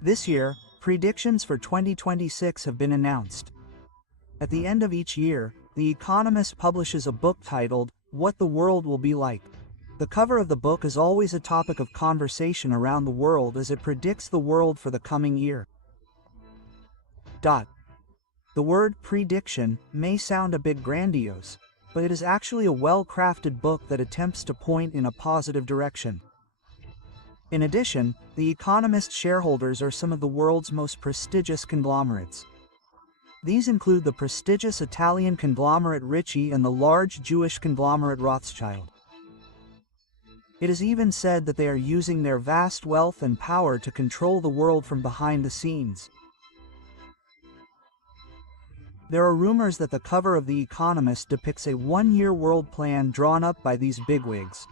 This year, predictions for 2026 have been announced. At the end of each year, The Economist publishes a book titled, What the World Will Be Like. The cover of the book is always a topic of conversation around the world as it predicts the world for the coming year. The word prediction may sound a bit grandiose, but it is actually a well-crafted book that attempts to point in a positive direction. In addition, The Economist shareholders are some of the world's most prestigious conglomerates. These include the prestigious Italian conglomerate Ritchie and the large Jewish conglomerate Rothschild. It is even said that they are using their vast wealth and power to control the world from behind the scenes. There are rumors that the cover of The Economist depicts a one-year world plan drawn up by these bigwigs.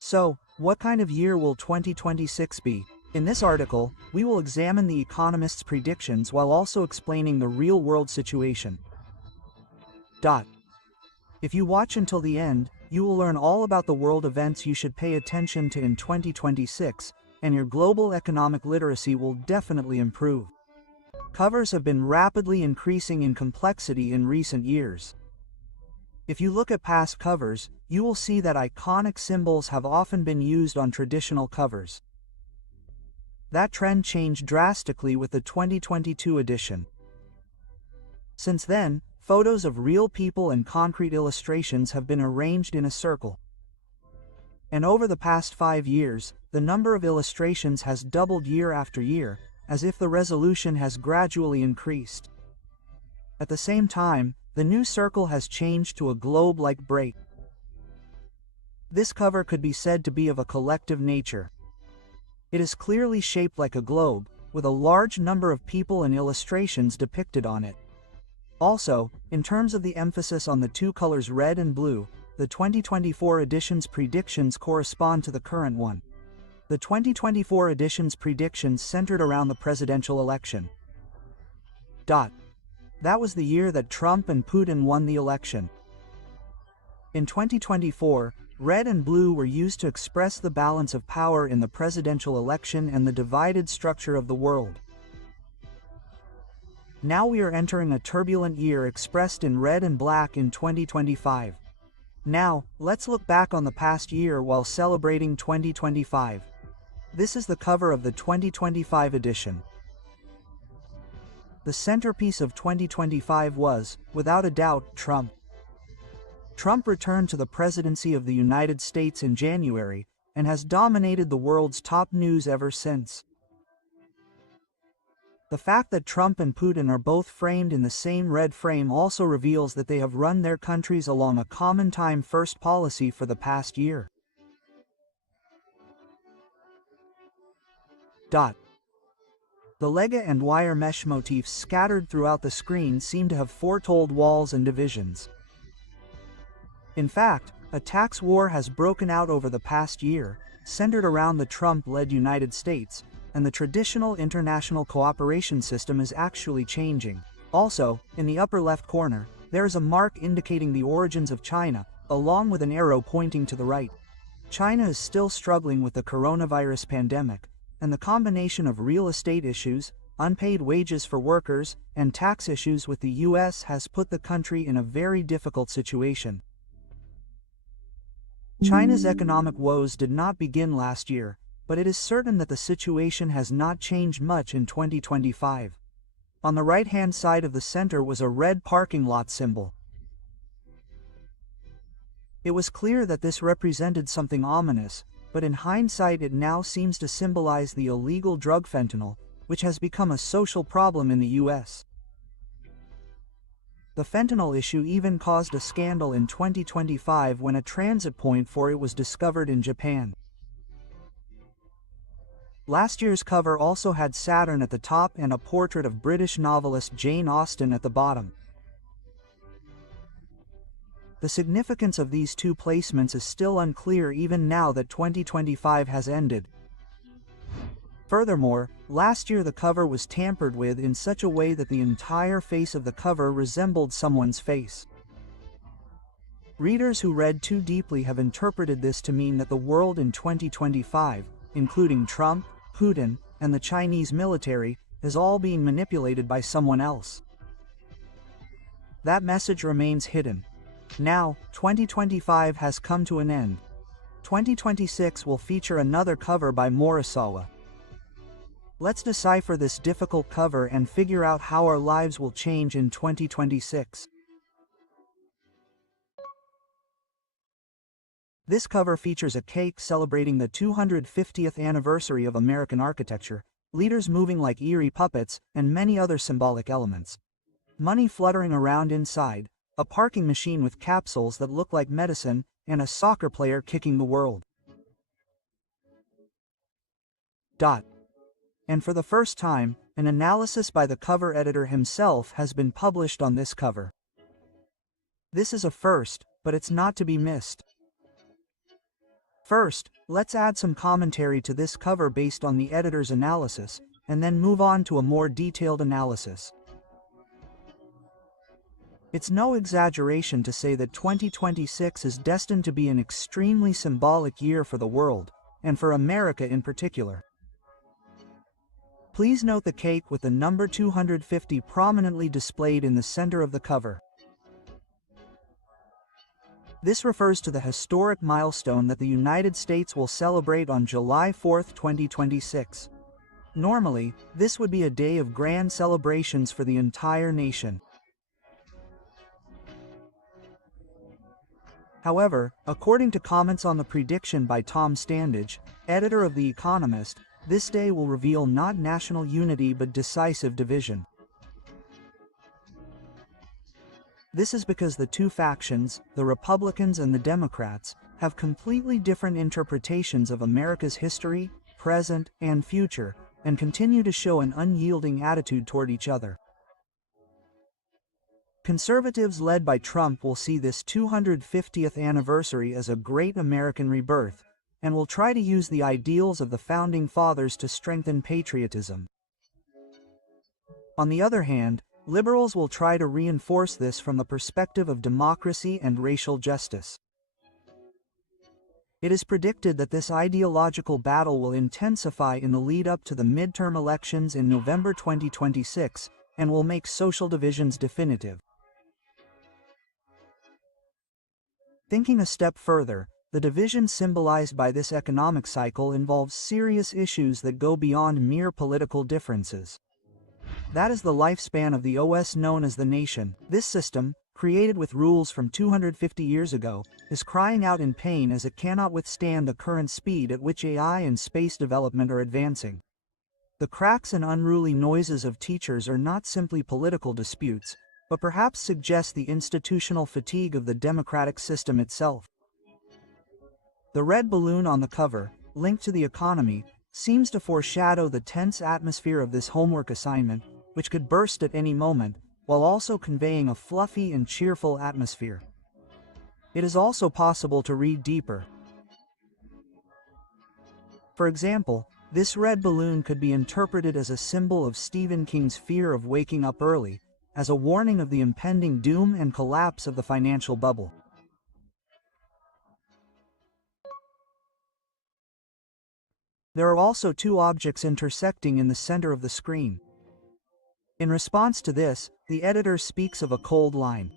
So, what kind of year will 2026 be? In this article, we will examine The Economist's predictions while also explaining the real-world situation. If you watch until the end, you will learn all about the world events you should pay attention to in 2026, and your global economic literacy will definitely improve. Covers have been rapidly increasing in complexity in recent years. If you look at past covers, you will see that iconic symbols have often been used on traditional covers. That trend changed drastically with the 2022 edition. Since then, photos of real people and concrete illustrations have been arranged in a circle. And over the past 5 years, the number of illustrations has doubled year after year, as if the resolution has gradually increased. At the same time, the new circle has changed to a globe-like break. This cover could be said to be of a collective nature. It is clearly shaped like a globe, with a large number of people and illustrations depicted on it. Also, in terms of the emphasis on the two colors red and blue, the 2024 edition's predictions correspond to the current one. The 2024 edition's predictions centered around the presidential election. That was the year that Trump and Putin won the election. In 2024, red and blue were used to express the balance of power in the presidential election and the divided structure of the world. Now we are entering a turbulent year expressed in red and black in 2025. Now, let's look back on the past year while celebrating 2025. This is the cover of the 2025 edition. The centerpiece of 2025 was, without a doubt, Trump. Trump returned to the presidency of the United States in January, and has dominated the world's top news ever since. The fact that Trump and Putin are both framed in the same red frame also reveals that they have run their countries along a common time-first policy for the past year. The Lega and wire mesh motifs scattered throughout the screen seem to have foretold walls and divisions. In fact, a tax war has broken out over the past year, centered around the Trump-led United States, and the traditional international cooperation system is actually changing. Also, in the upper left corner, there is a mark indicating the origins of China, along with an arrow pointing to the right. China is still struggling with the coronavirus pandemic, and the combination of real estate issues, unpaid wages for workers, and tax issues with the US has put the country in a very difficult situation. China's economic woes did not begin last year, but it is certain that the situation has not changed much in 2025. On the right-hand side of the center was a red parking lot symbol. It was clear that this represented something ominous, but in hindsight it now seems to symbolize the illegal drug fentanyl, which has become a social problem in the US. The fentanyl issue even caused a scandal in 2025 when a transit point for it was discovered in Japan. Last year's cover also had Saturn at the top and a portrait of British novelist Jane Austen at the bottom. The significance of these two placements is still unclear even now that 2025 has ended. Furthermore, last year the cover was tampered with in such a way that the entire face of the cover resembled someone's face. Readers who read too deeply have interpreted this to mean that the world in 2025, including Trump, Putin, and the Chinese military is all being manipulated by someone else. That message remains hidden. Now, 2025 has come to an end. 2026 will feature another cover by Morisawa. Let's decipher this difficult cover and figure out how our lives will change in 2026. This cover features a cake celebrating the 250th anniversary of American architecture, leaders moving like eerie puppets, and many other symbolic elements. Money fluttering around inside, a parking machine with capsules that look like medicine, and a soccer player kicking the world. And for the first time, an analysis by the cover editor himself has been published on this cover. This is a first, but it's not to be missed. First, let's add some commentary to this cover based on the editor's analysis, and then move on to a more detailed analysis. It's no exaggeration to say that 2026 is destined to be an extremely symbolic year for the world, and for America in particular. Please note the cake with the number 250 prominently displayed in the center of the cover. This refers to the historic milestone that the United States will celebrate on July 4, 2026. Normally, this would be a day of grand celebrations for the entire nation. However, according to comments on the prediction by Tom Standage, editor of The Economist, this day will reveal not national unity but decisive division. This is because the two factions, the Republicans and the Democrats, have completely different interpretations of America's history, present, and future, and continue to show an unyielding attitude toward each other. Conservatives led by Trump will see this 250th anniversary as a great American rebirth, and will try to use the ideals of the Founding Fathers to strengthen patriotism. On the other hand, liberals will try to reinforce this from the perspective of democracy and racial justice. It is predicted that this ideological battle will intensify in the lead-up to the midterm elections in November 2026, and will make social divisions definitive. Thinking a step further, the division symbolized by this economic cycle involves serious issues that go beyond mere political differences. That is the lifespan of the OS known as the nation. This system, created with rules from 250 years ago, is crying out in pain as it cannot withstand the current speed at which AI and space development are advancing. The cracks and unruly noises of teachers are not simply political disputes, but perhaps suggest the institutional fatigue of the democratic system itself. The red balloon on the cover, linked to the economy, seems to foreshadow the tense atmosphere of this homework assignment, which could burst at any moment, while also conveying a fluffy and cheerful atmosphere. It is also possible to read deeper. For example, this red balloon could be interpreted as a symbol of Stephen King's fear of waking up early, as a warning of the impending doom and collapse of the financial bubble. There are also two objects intersecting in the center of the screen. In response to this, the editor speaks of a cold line.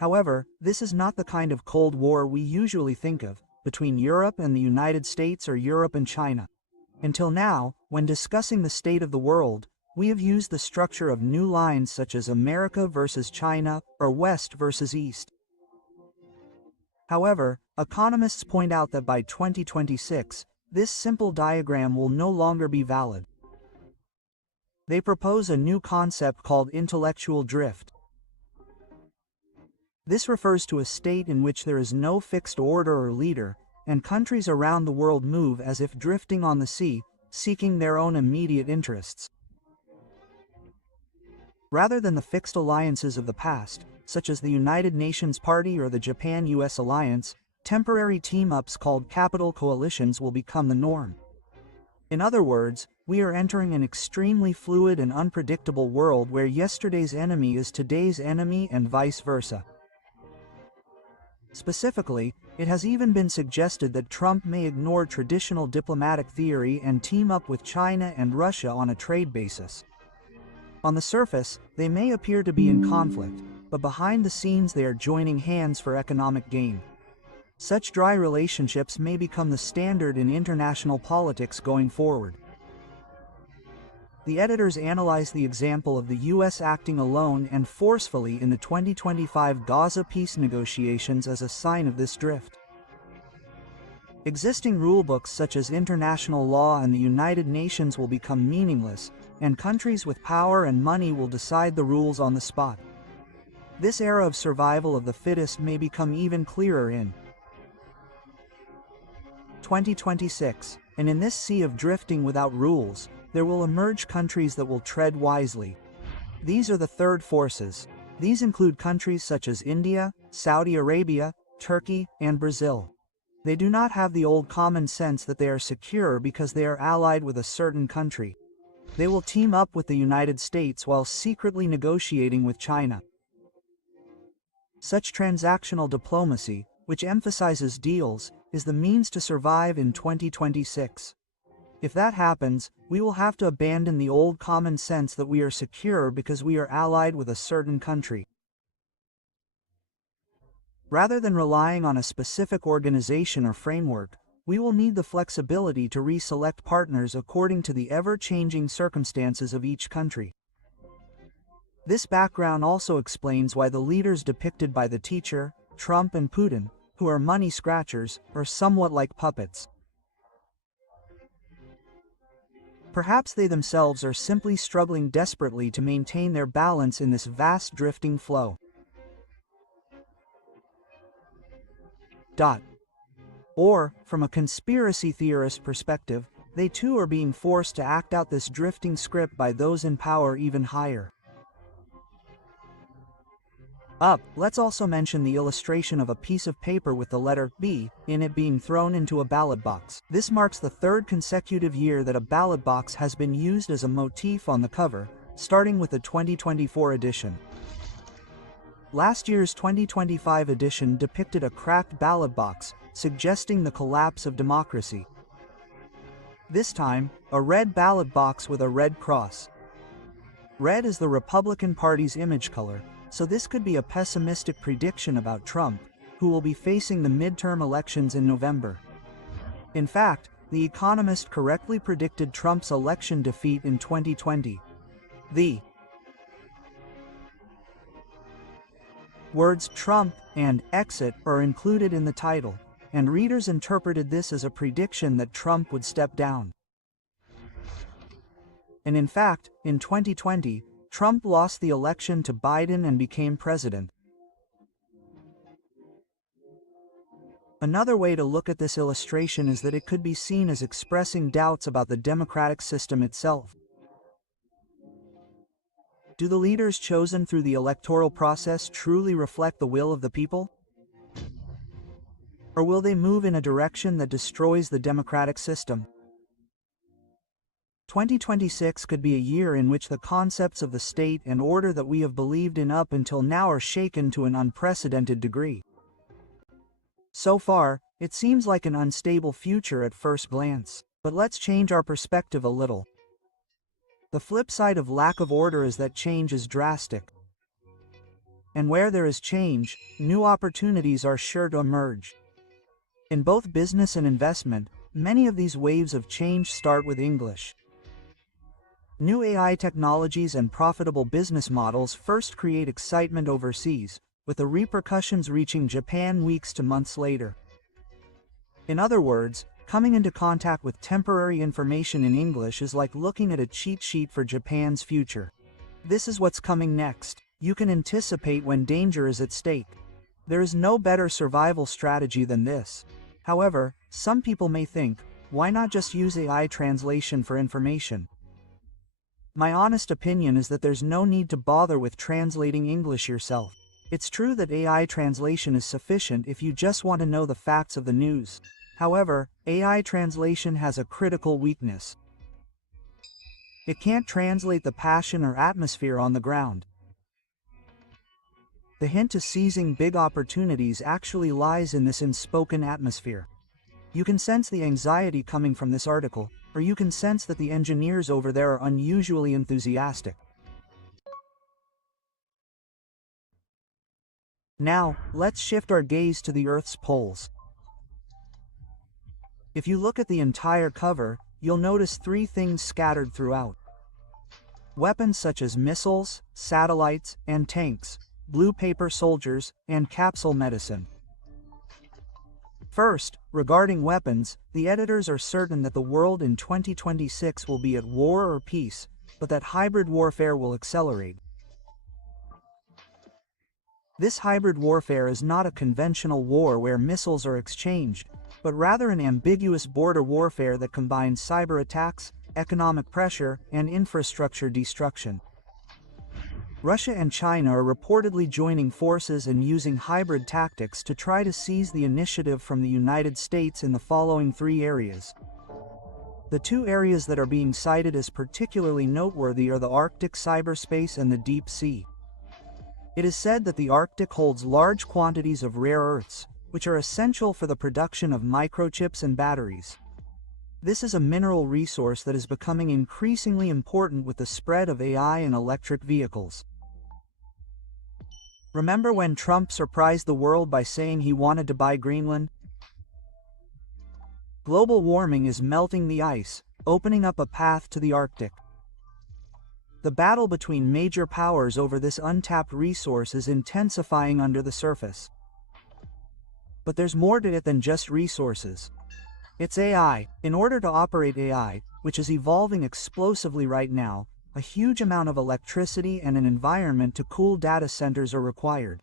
However, this is not the kind of Cold War we usually think of, between Europe and the United States or Europe and China. Until now, when discussing the state of the world, we have used the structure of new lines such as America versus China or West versus East. However, economists point out that by 2026, this simple diagram will no longer be valid. They propose a new concept called intellectual drift. This refers to a state in which there is no fixed order or leader, and countries around the world move as if drifting on the sea, seeking their own immediate interests. Rather than the fixed alliances of the past, such as the United Nations Party or the Japan-US alliance, temporary team-ups called capital coalitions will become the norm. In other words, we are entering an extremely fluid and unpredictable world where yesterday's enemy is today's enemy and vice versa. Specifically, it has even been suggested that Trump may ignore traditional diplomatic theory and team up with China and Russia on a trade basis. On the surface, they may appear to be in conflict, but behind the scenes they are joining hands for economic gain. Such dry relationships may become the standard in international politics going forward. The editors analyze the example of the U.S. acting alone and forcefully in the 2025 Gaza peace negotiations as a sign of this drift. Existing rulebooks such as international law and the United Nations will become meaningless, and countries with power and money will decide the rules on the spot. This era of survival of the fittest may become even clearer in 2026, and in this sea of drifting without rules, there will emerge countries that will tread wisely. These are the third forces. These include countries such as India, Saudi Arabia, Turkey, and Brazil. They do not have the old common sense that they are secure because they are allied with a certain country. They will team up with the United States while secretly negotiating with China. Such transactional diplomacy, which emphasizes deals, is the means to survive in 2026. If that happens, we will have to abandon the old common sense that we are secure because we are allied with a certain country. Rather than relying on a specific organization or framework, we will need the flexibility to reselect partners according to the ever-changing circumstances of each country. This background also explains why the leaders depicted by the teacher, Trump and Putin, who are money scratchers, are somewhat like puppets. Perhaps they themselves are simply struggling desperately to maintain their balance in this vast drifting flow. Or, from a conspiracy theorist perspective, they too are being forced to act out this drifting script by those in power even higher. Let's also mention the illustration of a piece of paper with the letter B in it being thrown into a ballot box. This marks the third consecutive year that a ballot box has been used as a motif on the cover, starting with the 2024 edition. Last year's 2025 edition depicted a cracked ballot box, suggesting the collapse of democracy. This time, a red ballot box with a red cross. Red is the Republican Party's image color, so this could be a pessimistic prediction about Trump, who will be facing the midterm elections in November. In fact, The Economist correctly predicted Trump's election defeat in 2020. The words Trump and exit are included in the title, and readers interpreted this as a prediction that Trump would step down. And in fact, in 2020, Trump lost the election to Biden and became president. Another way to look at this illustration is that it could be seen as expressing doubts about the democratic system itself. Do the leaders chosen through the electoral process truly reflect the will of the people? Or will they move in a direction that destroys the democratic system? 2026 could be a year in which the concepts of the state and order that we have believed in up until now are shaken to an unprecedented degree. So far, it seems like an unstable future at first glance, but let's change our perspective a little. The flip side of lack of order is that change is drastic. And where there is change, new opportunities are sure to emerge. In both business and investment, many of these waves of change start with English. New AI technologies and profitable business models first create excitement overseas, with the repercussions reaching Japan weeks to months later. In other words, coming into contact with temporary information in English is like looking at a cheat sheet for Japan's future. This is what's coming next. You can anticipate when danger is at stake. There is no better survival strategy than this. However, some people may think, why not just use AI translation for information? My honest opinion is that there's no need to bother with translating English yourself. It's true that AI translation is sufficient if you just want to know the facts of the news. However, AI translation has a critical weakness. It can't translate the passion or atmosphere on the ground. The hint to seizing big opportunities actually lies in this unspoken atmosphere. You can sense the anxiety coming from this article, or you can sense that the engineers over there are unusually enthusiastic. Now, let's shift our gaze to the Earth's poles. If you look at the entire cover, you'll notice three things scattered throughout. Weapons such as missiles, satellites, and tanks, blue paper soldiers, and capsule medicine. First, regarding weapons, the editors are certain that the world in 2026 will be at war or peace, but that hybrid warfare will accelerate. This hybrid warfare is not a conventional war where missiles are exchanged, but rather an ambiguous border warfare that combines cyber attacks, economic pressure, and infrastructure destruction. Russia and China are reportedly joining forces and using hybrid tactics to try to seize the initiative from the United States in the following three areas. The two areas that are being cited as particularly noteworthy are the Arctic cyberspace and the deep sea. It is said that the Arctic holds large quantities of rare earths, which are essential for the production of microchips and batteries. This is a mineral resource that is becoming increasingly important with the spread of AI and electric vehicles. Remember when Trump surprised the world by saying he wanted to buy Greenland? Global warming is melting the ice, opening up a path to the Arctic. The battle between major powers over this untapped resource is intensifying under the surface. But there's more to it than just resources. It's AI. In order to operate AI, which is evolving explosively right now, a huge amount of electricity and an environment to cool data centers are required.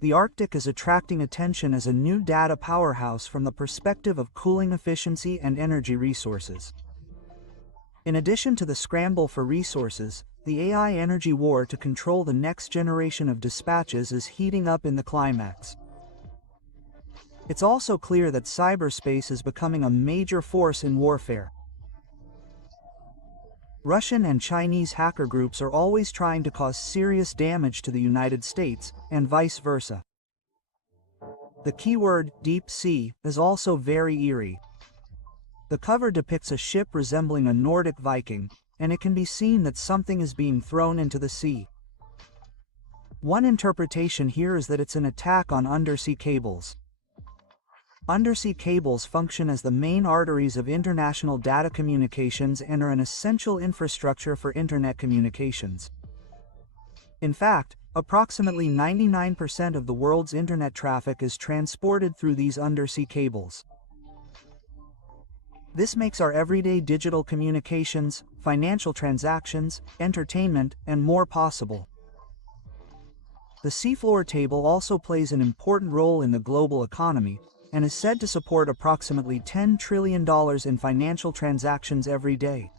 The Arctic is attracting attention as a new data powerhouse from the perspective of cooling efficiency and energy resources. In addition to the scramble for resources, the AI energy war to control the next generation of dispatches is heating up in the climax. It's also clear that cyberspace is becoming a major force in warfare. Russian and Chinese hacker groups are always trying to cause serious damage to the United States, and vice versa. The keyword, deep sea, is also very eerie. The cover depicts a ship resembling a Nordic Viking, and it can be seen that something is being thrown into the sea. One interpretation here is that it's an attack on undersea cables. Undersea cables function as the main arteries of international data communications and are an essential infrastructure for internet communications. In fact, approximately 99% of the world's internet traffic is transported through these undersea cables. This makes our everyday digital communications, financial transactions, entertainment, and more possible. The seafloor table also plays an important role in the global economy, and is said to support approximately $10 trillion in financial transactions every day.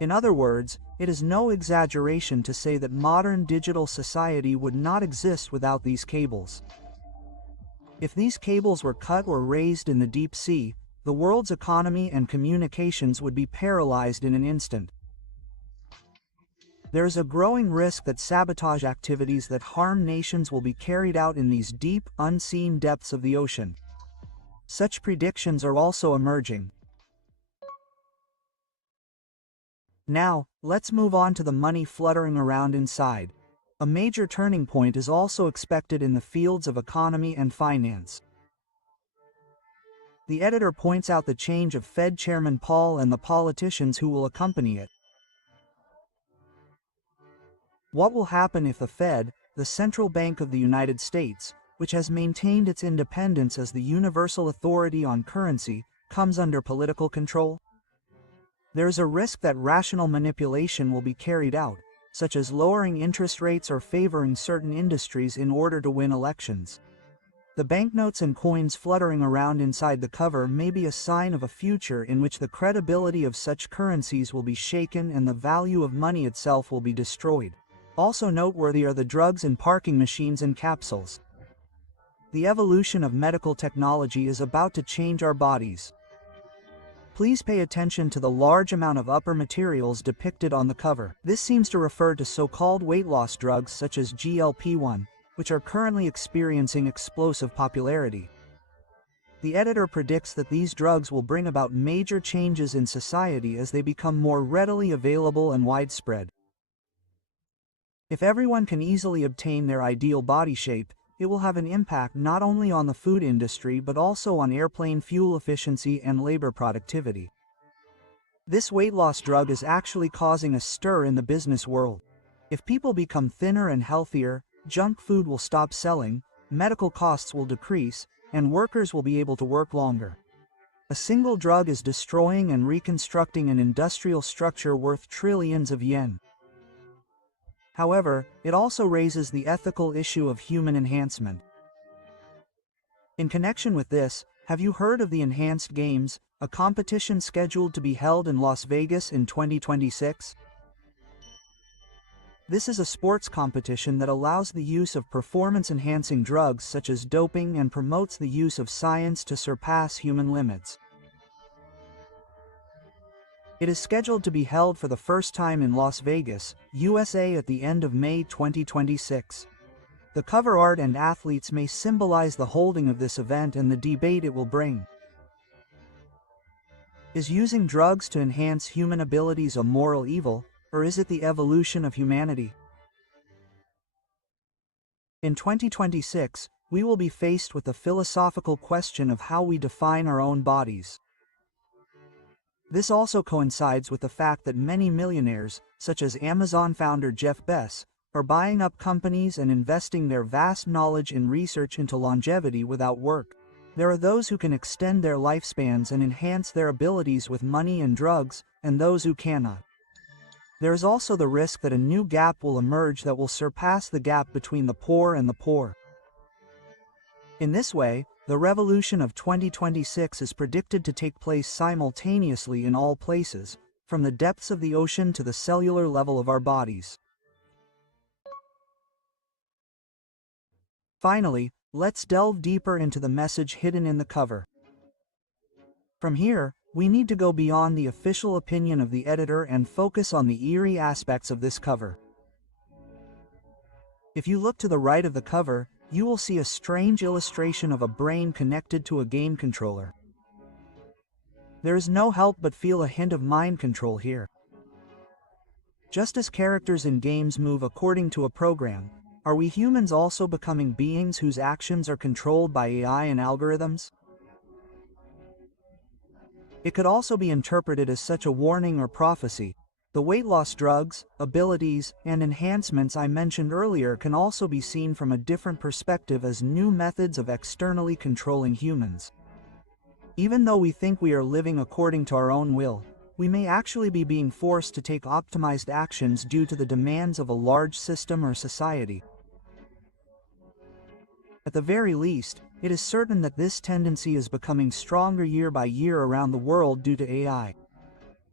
In other words, it is no exaggeration to say that modern digital society would not exist without these cables. If these cables were cut or raised in the deep sea, the world's economy and communications would be paralyzed in an instant. There is a growing risk that sabotage activities that harm nations will be carried out in these deep, unseen depths of the ocean. Such predictions are also emerging. Now, let's move on to the money fluttering around inside. A major turning point is also expected in the fields of economy and finance. The editor points out the change of Fed Chairman Powell and the politicians who will accompany it. What will happen if the Fed, the central bank of the United States, which has maintained its independence as the universal authority on currency, comes under political control? There is a risk that rational manipulation will be carried out, such as lowering interest rates or favoring certain industries in order to win elections. The banknotes and coins fluttering around inside the cover may be a sign of a future in which the credibility of such currencies will be shaken and the value of money itself will be destroyed. Also noteworthy are the drugs in parking machines and capsules. The evolution of medical technology is about to change our bodies. Please pay attention to the large amount of upper materials depicted on the cover. This seems to refer to so-called weight loss drugs such as GLP-1, which are currently experiencing explosive popularity. The editor predicts that these drugs will bring about major changes in society as they become more readily available and widespread. If everyone can easily obtain their ideal body shape, it will have an impact not only on the food industry but also on airplane fuel efficiency and labor productivity. This weight loss drug is actually causing a stir in the business world. If people become thinner and healthier, junk food will stop selling, medical costs will decrease, and workers will be able to work longer. A single drug is destroying and reconstructing an industrial structure worth trillions of yen. However, it also raises the ethical issue of human enhancement. In connection with this, have you heard of the Enhanced Games, a competition scheduled to be held in Las Vegas in 2026? This is a sports competition that allows the use of performance-enhancing drugs such as doping and promotes the use of science to surpass human limits. It is scheduled to be held for the first time in Las Vegas, USA at the end of May 2026. The cover art and athletes may symbolize the holding of this event and the debate it will bring. Is using drugs to enhance human abilities a moral evil, or is it the evolution of humanity? In 2026, we will be faced with the philosophical question of how we define our own bodies. This also coincides with the fact that many millionaires, such as Amazon founder Jeff Bezos, are buying up companies and investing their vast knowledge in research into longevity without work. There are those who can extend their lifespans and enhance their abilities with money and drugs, and those who cannot. There is also the risk that a new gap will emerge that will surpass the gap between the poor and the poor. In this way, the revolution of 2026 is predicted to take place simultaneously in all places, from the depths of the ocean to the cellular level of our bodies. Finally, let's delve deeper into the message hidden in the cover. From here, we need to go beyond the official opinion of the editor and focus on the eerie aspects of this cover. If you look to the right of the cover, you will see a strange illustration of a brain connected to a game controller. There is no help but feel a hint of mind control here. Just as characters in games move according to a program, are we humans also becoming beings whose actions are controlled by AI and algorithms? It could also be interpreted as such a warning or prophecy. The weight loss drugs, abilities, and enhancements I mentioned earlier can also be seen from a different perspective as new methods of externally controlling humans. Even though we think we are living according to our own will, we may actually be being forced to take optimized actions due to the demands of a large system or society. At the very least, it is certain that this tendency is becoming stronger year by year around the world due to AI.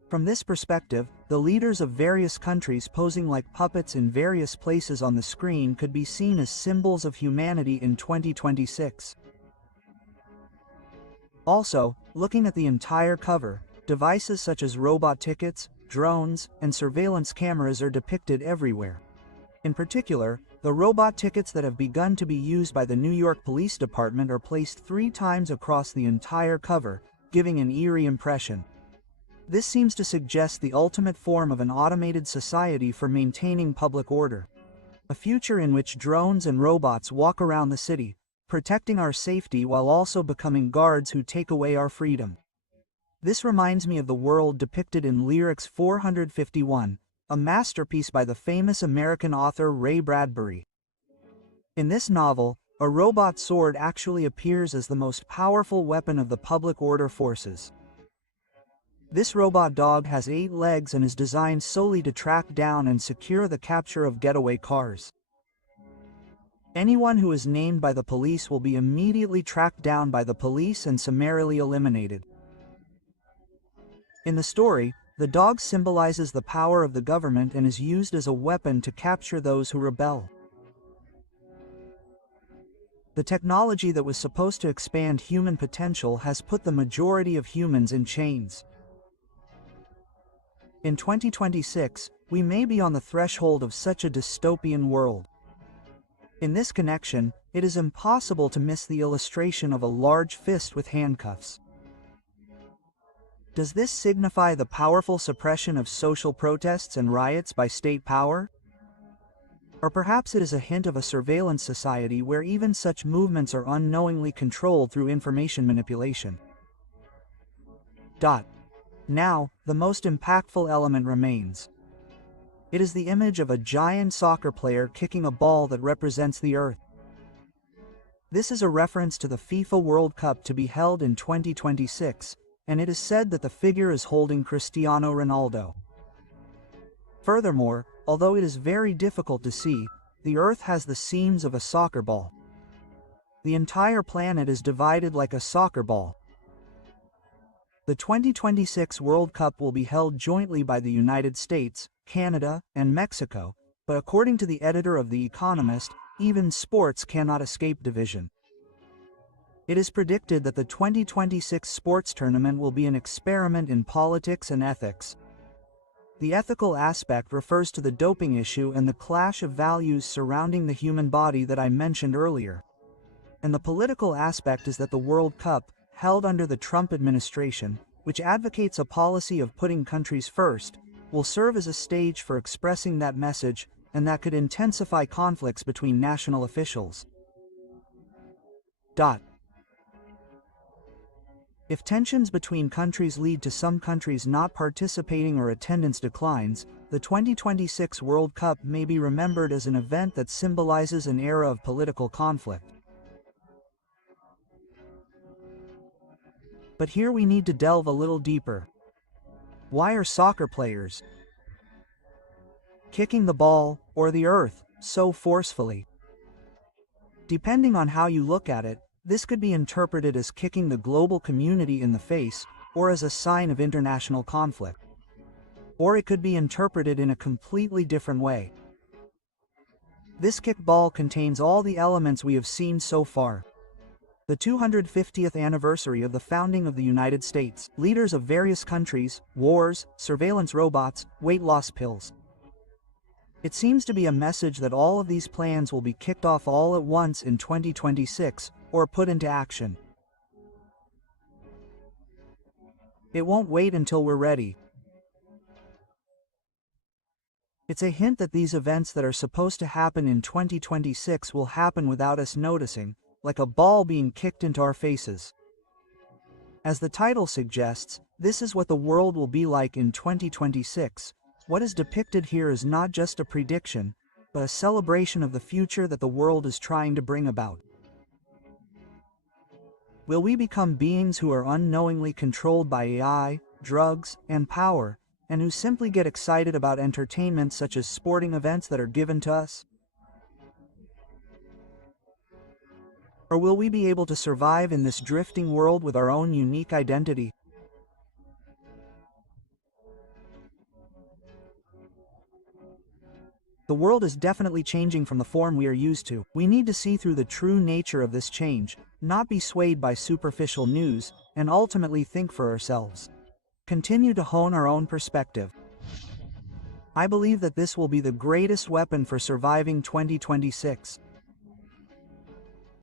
From this perspective, the leaders of various countries posing like puppets in various places on the screen could be seen as symbols of humanity in 2026. Also, looking at the entire cover, devices such as robot tickets, drones, and surveillance cameras are depicted everywhere. In particular, the robot tickets that have begun to be used by the New York Police Department are placed 3 times across the entire cover, giving an eerie impression. This seems to suggest the ultimate form of an automated society for maintaining public order. A future in which drones and robots walk around the city, protecting our safety while also becoming guards who take away our freedom. This reminds me of the world depicted in Lyrics 451, a masterpiece by the famous American author Ray Bradbury. In this novel, a robot sword actually appears as the most powerful weapon of the public order forces. This robot dog has 8 legs and is designed solely to track down and secure the capture of getaway cars. Anyone who is named by the police will be immediately tracked down by the police and summarily eliminated. In the story, the dog symbolizes the power of the government and is used as a weapon to capture those who rebel. The technology that was supposed to expand human potential has put the majority of humans in chains. In 2026, we may be on the threshold of such a dystopian world. In this connection, it is impossible to miss the illustration of a large fist with handcuffs. Does this signify the powerful suppression of social protests and riots by state power? Or perhaps it is a hint of a surveillance society where even such movements are unknowingly controlled through information manipulation. Now, the most impactful element remains. It is the image of a giant soccer player kicking a ball that represents the Earth. This is a reference to the FIFA World Cup to be held in 2026, and it is said that the figure is holding Cristiano Ronaldo. Furthermore, although it is very difficult to see, the Earth has the seams of a soccer ball. The entire planet is divided like a soccer ball. The 2026 World Cup will be held jointly by the United States, Canada, and Mexico, but according to the editor of The Economist, even sports cannot escape division. It is predicted that the 2026 sports tournament will be an experiment in politics and ethics. The ethical aspect refers to the doping issue and the clash of values surrounding the human body that I mentioned earlier. And the political aspect is that the World Cup, held under the Trump administration, which advocates a policy of putting countries first, will serve as a stage for expressing that message, and that could intensify conflicts between national officials. If tensions between countries lead to some countries not participating or attendance declines, the 2026 World Cup may be remembered as an event that symbolizes an era of political conflict. But here we need to delve a little deeper. Why are soccer players kicking the ball, or the earth, so forcefully? Depending on how you look at it, this could be interpreted as kicking the global community in the face, or as a sign of international conflict. Or it could be interpreted in a completely different way. This kickball contains all the elements we have seen so far. The 250th anniversary of the founding of the United States, leaders of various countries, wars, surveillance robots, weight loss pills. It seems to be a message that all of these plans will be kicked off all at once in 2026, or put into action. It won't wait until we're ready. It's a hint that these events that are supposed to happen in 2026 will happen without us noticing, like a ball being kicked into our faces. As the title suggests, this is what the world will be like in 2026. What is depicted here is not just a prediction, but a celebration of the future that the world is trying to bring about. Will we become beings who are unknowingly controlled by AI, drugs, and power, and who simply get excited about entertainment such as sporting events that are given to us? Or will we be able to survive in this drifting world with our own unique identity? The world is definitely changing from the form we are used to. We need to see through the true nature of this change, not be swayed by superficial news, and ultimately think for ourselves. Continue to hone our own perspective. I believe that this will be the greatest weapon for surviving 2026.